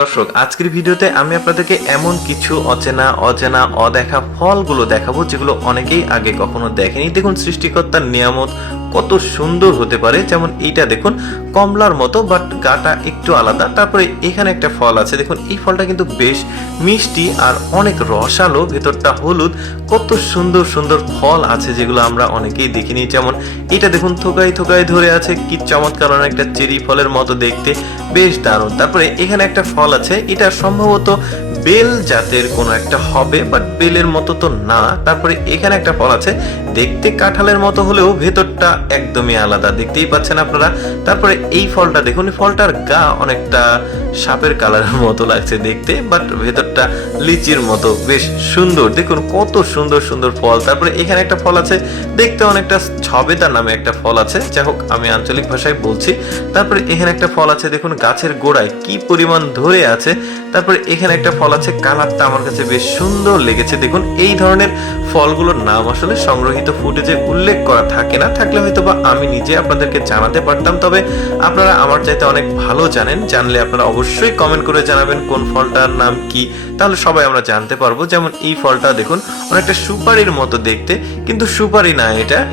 দর্শক, আজকের ভিডিওতে আমি আপনাদেরকে এমন কিছু অচেনা অদেখা ফলগুলো দেখাবো যেগুলো অনেকেই আগে কখনো দেখেনি। দেখুন সৃষ্টিকর্তার নিয়ামত কত সুন্দর হতে পারে। যেমন এইটা দেখুন, কমলার মতো বাট গাটা একটু আলাদা। তারপরে এখানে একটা ফল আছে, দেখুন এই ফলটা কিন্তু বেশ মিষ্টি আর অনেক রসালো, ভেতরটা হলুদ। কত সুন্দর সুন্দর ফল আছে যেগুলো আমরা অনেকেই দেখিনি। যেমন এটা দেখুন থোকায় থোকায় ধরে আছে, কি চমৎকার, একটা চেরি ফলের মতো দেখতে, বেশ দারুণ। তারপরে এখানে একটা ফল আছে, এটা সম্ভবত বেল জাতের কোনো একটা হবে, বাট বেলের মতো তো না। তারপরে এখানে একটা ফল আছে, দেখতে কাঁঠালের মতো হলেও ভেতরটা একদমই আলাদা, দেখতেই পাচ্ছেন আপনারা। তারপরে এই ফলটা দেখুন, ফলটার গা অনেকটা সাপের কালারের মতো লাগছে দেখতে, বাট ভেতরটা লিচির মতো, বেশ সুন্দর। দেখুন কত সুন্দর সুন্দর ফল। তারপরে এখানে একটা ফল আছে, দেখতে অনেকটা ছবেদা নামে একটা ফল আছে, যাই হোক আমি আঞ্চলিক ভাষায় বলছি। তারপরে এখানে একটা ফল আছে, দেখুন গাছের গোড়ায় কি পরিমাণ ধরে আছে। তারপরে এখানে একটা ফল আছে, কালারটা আমার কাছে বেশ সুন্দর লেগেছে। দেখুন এই ধরনের ফলগুলোর নাম আসলে সংগ্রহিত ফুটেজে উল্লেখ করা থাকে না, থাকলে হয়তো বা আমি নিজে আপনাদেরকে জানাতে পারতাম। তবে আপনারা আমার চাইতে অনেক ভালো জানেন, জানলে আপনারা অবশ্যই কমেন্ট করে জানাবেন কোন ফলটার নাম কি, তাহলে সবাই আমরা জানতে পারবো। যেমন এই ফলটা দেখুন অনেকটা সুপারির মতো দেখতে, কিন্তু সুপারি না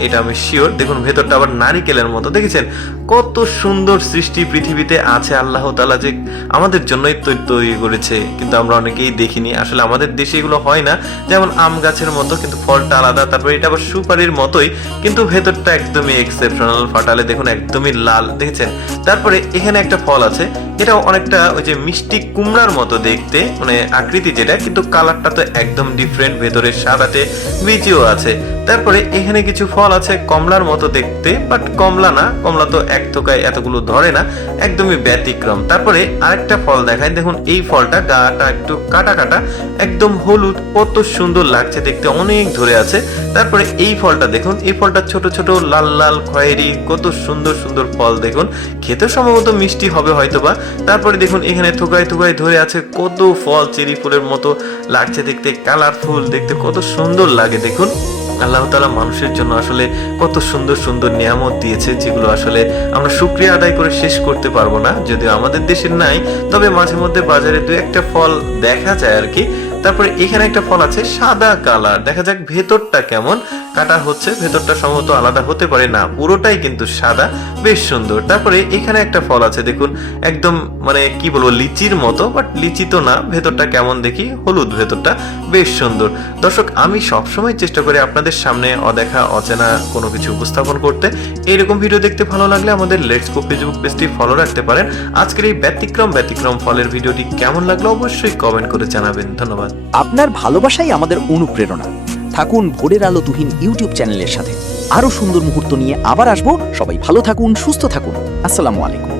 এটা আমি শিওর। দেখুন ভেতরটা আবার নারিকেলের মতো, দেখেছেন কত সুন্দর সৃষ্টি পৃথিবীতে আছে। আল্লাহ তাআলা যে আমাদের জন্যই তৈরি করেছে, কিন্তু আমরা অনেকেই দেখিনি। আসলে আমাদের দেশে এগুলো হয় না। যেমন আম গাছের মতো, কিন্তু ফলটা আলাদা। তারপরে এটা আবার সুপারির মতোই, কিন্তু ভেতরটা একদমই এক্সেপশনাল। ফাটালে দেখুন একদমই লাল, দেখেছেন। তারপরে এখানে একটা ফল আছে, এটাও অনেকটা ওই যে মিষ্টি কুমড়ার মতো দেখতে, মানে আকৃতি যেটা, কিন্তু কালারটা তো একদম ডিফারেন্ট, ভেতরে সাদাতে বীজও আছে। তারপরে এখানে কিছু ফল আছে কমলার মতো দেখতে, বাট কমলা না, কমলা তো এক থোকায় এতগুলো ধরে না, একদমই ব্যতিক্রম। তারপরে আরেকটা ফল দেখায়, দেখুন এই ফলটা গাটা একটু কাটা কাটা, একদম হলুদ, কত সুন্দর লাগছে দেখতে, অনেক ধরে আছে। তারপরে এই ফলটা দেখুন, এই ফলটা ছোট ছোট লাল লাল খয়েরি, কত সুন্দর সুন্দর ফল। দেখুন খেতে সম্ভবত মিষ্টি হবে হয়তোবা। তারপরে দেখুন এখানে থোকায় থোকায় ধরে আছে কত ফল, চেরি ফুলের মতো লাগছে দেখতে, কালারফুল দেখতে, কত সুন্দর লাগে। দেখুন আল্লাহ তাআলা মানুষের জন্য আসলে কত সুন্দর সুন্দর নিয়ামত দিয়েছে, যেগুলো আসলে আমরা শুকরিয়া আদায় করে শেষ করতে পারবো না। যদিও আমাদের দেশের নাই, তবে মাঝে মধ্যে বাজারে দু একটা ফল দেখা যায় আর কি। তারপরে এখানে একটা ফল আছে সাদা কালার, দেখা যাক ভেতরটা কেমন। কাটা হচ্ছে, ভেতরটা সম্ভবত আলাদা হতে পারে, না পুরোটাই কিন্তু সাদা, বেশ সুন্দর। তারপরে এখানে একটা ফল আছে, দেখুন একদম মানে কি বলবো, লিচির মতো, বাট লিচি তো না, ভেতরটা কেমন দেখি, হলুদ, ভেতরটা বেশ সুন্দর। দর্শক, আমি সবসময় চেষ্টা করি আপনাদের সামনে অদেখা অচেনা কোনো কিছু উপস্থাপন করতে। এইরকম ভিডিও দেখতে ভালো লাগলে আমাদের লেটস গো ফেসবুক পেজটি ফলো রাখতে পারেন। আজকের এই ব্যতিক্রম ফলের ভিডিওটি কেমন লাগলো অবশ্যই কমেন্ট করে জানাবেন। ধন্যবাদ। আপনার ভালোবাসাই আমাদের অনুপ্রেরণা। থাকুন ভোরের আলো তুহিন ইউটিউব চ্যানেলের সাথে। আরো সুন্দর মুহূর্ত নিয়ে আবার আসবো। সবাই ভালো থাকুন, সুস্থ থাকুন। আসসালামু আলাইকুম।